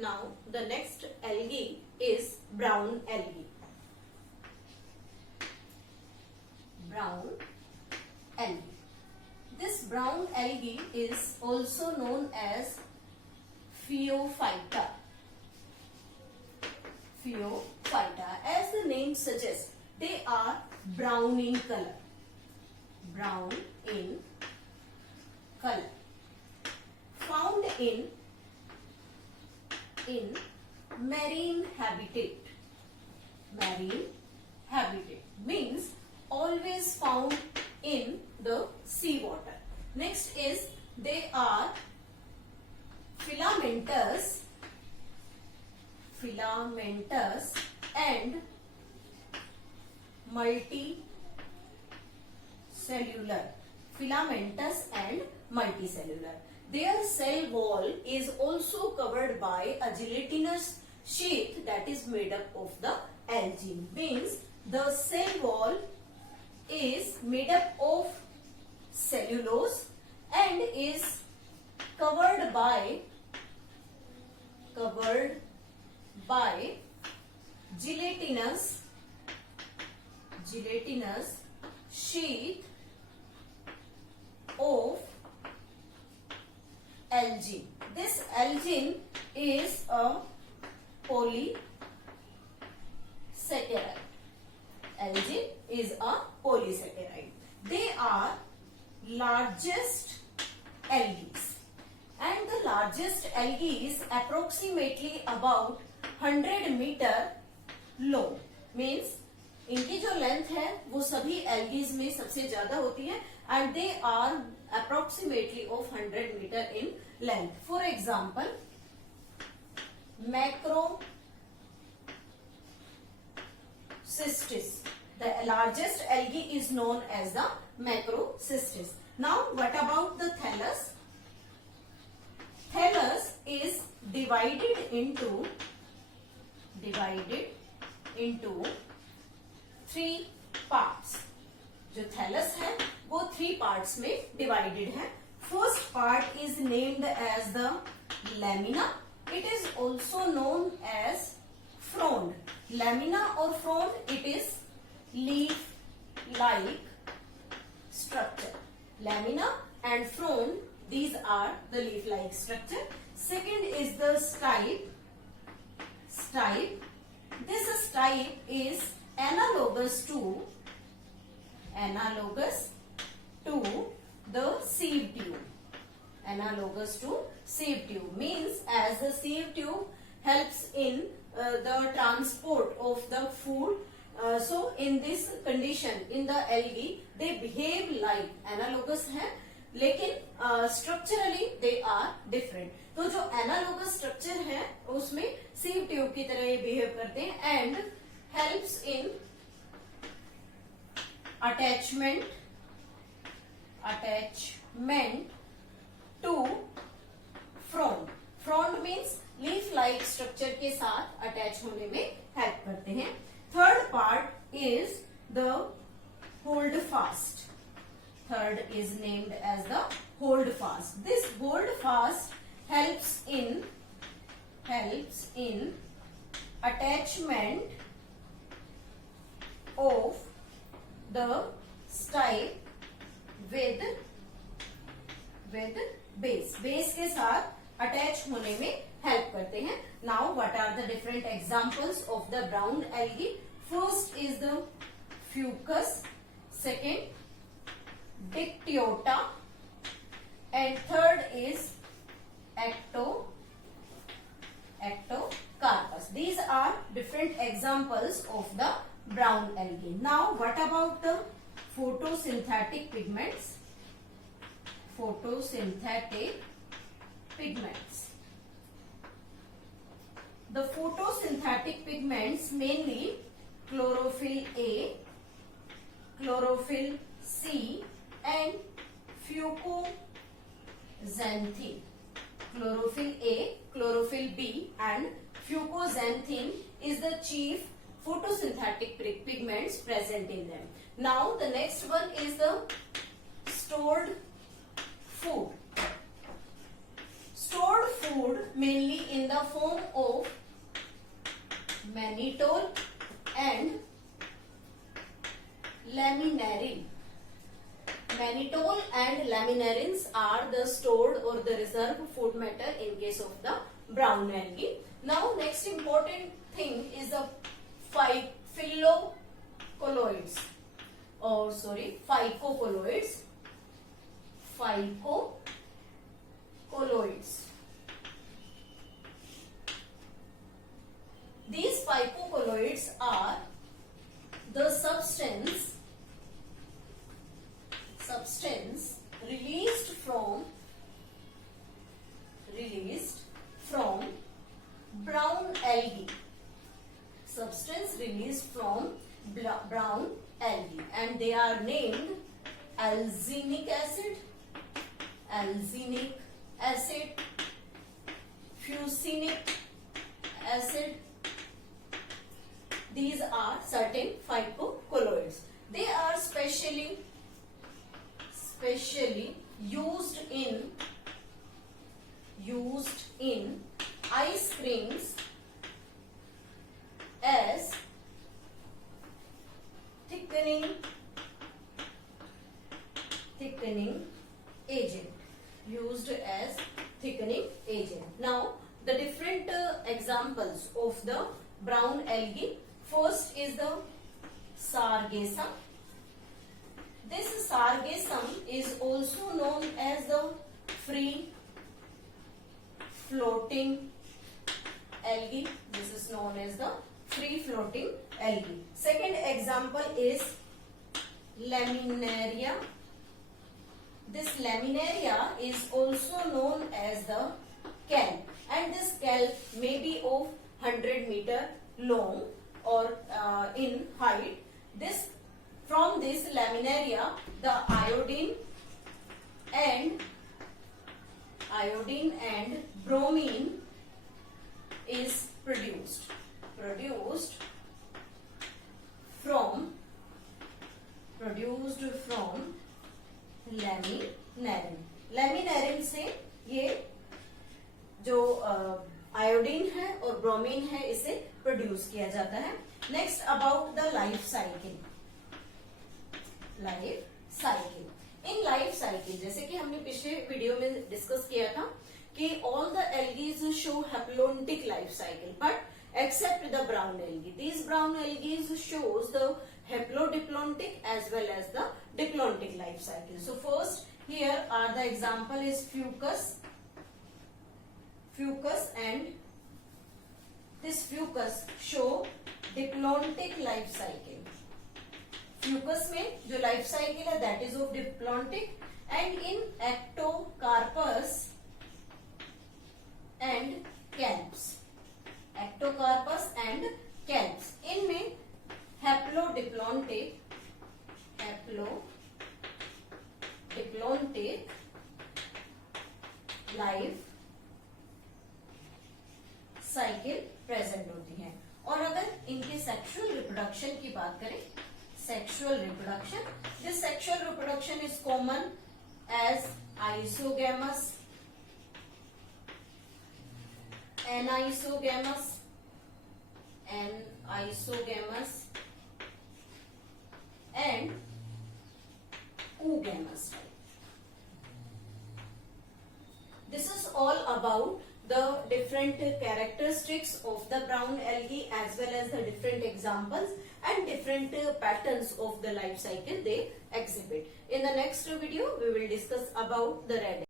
Now the next algae is brown algae. Brown algae. This brown algae is also known as Phaeophyta. Phaeophyta. As the name suggests, they are brown in color. Brown in color. Found in marine habitat. Marine habitat means always found in the sea water. Next is they are filamentous and multicellular. Filamentous and multicellular. Their cell wall is also covered by a gelatinous sheath that is made up of the algae. Means the cell wall is made up of cellulose and is covered by gelatinous sheath of algae. This algae is a polysaccharide. Algae is a polysaccharide. They are largest algae, and the largest algae is approximately about 100 meter long. Means इनकी जो length है वो सभी algae में सबसे ज्यादा होती है and they are approximately of 100 meter in length. For example, Macrocystis. The largest algae is known as the Macrocystis. Now, what about the thallus? Thallus is divided into 3 parts. जो thallus है वो 3 parts में divided है. First part is named as the lamina. It is also known as frond. Lamina और frond it is leaf like structure. Lamina and frond, these are the leaf like structure. Second is the stipe. This stipe is analogous to the sieve tube. Analogous to sieve tube means as the sieve tube helps in the transport of the food. So in this condition, in the algae, they behave like analogous है, लेकिन structurally they are different. तो जो analogous structure है उसमें sieve tube की तरह ये behave करते हैं and helps in attachment to frond. Frond means leaf like structure के साथ attach होने में help करते हैं. Third part is the holdfast. Third is named as the holdfast. This holdfast helps in attachment of the stipe with base. Base के साथ attach होने में help करते हैं. Now, what are the different examples of the brown algae? First is the fucus, second Dictyota, and third is Ectocarpus. These are different examples of the brown algae. Now, what about the photosynthetic pigments? The photosynthetic pigments mainly chlorophyll A, chlorophyll C and fucoxanthin. Chlorophyll A, chlorophyll B and fucoxanthin is the chief photosynthetic pigments present in them. Now the next one is the stored food. Stored food mainly in the form of mannitol and laminarin. Mannitol and laminarins are the stored or the reserve food matter in case of the brown algae. Now next important thing is the phycocolloids, or sorry, phycocolloids. Phycocolloids. These phycocolloids are the substance released from brown algae. Substance released from brown algae, and they are named alginic acid, fucinic acid. These are certain phycocolloids. They are specially used in ice creams as thickening agent. Used as thickening agent. Now the different examples of the brown algae. First is the sargassum. This sargassum is also known as the free floating algae. This is known as the free floating algae. Second example is laminaria. This laminaria is also known as the kelp, and this kelp may be of 100 meter long or in height. From this laminaria, the iodine and bromine is produced from laminarin. laminarin से ये जो iodine है और bromine है, इसे produce किया जाता है. Next about the life cycle. In life cycle जैसे कि हमने पिछले वीडियो में डिस्कस किया था कि all the algae show haplontic life cycle, but except the brown algae. These brown algae shows the haplodiplontic as well as the diplontic life cycle. So first here are the example is fucus, and this fucus show diplontic life cycle. Fucus में जो life cycle है that is of diplontic, and in ectocarpus and calps. Ectocarpus and calps. इनमें haplodiplontic life cycle present होती है. और अगर इनके sexual reproduction की बात करें, sexual reproduction, this sexual reproduction is common as isogamous, anisogamous and oogamous type. This is all about the different characteristics of the brown algae as well as the different examples and different patterns of the life cycle they exhibit. In the next video, we will discuss about the red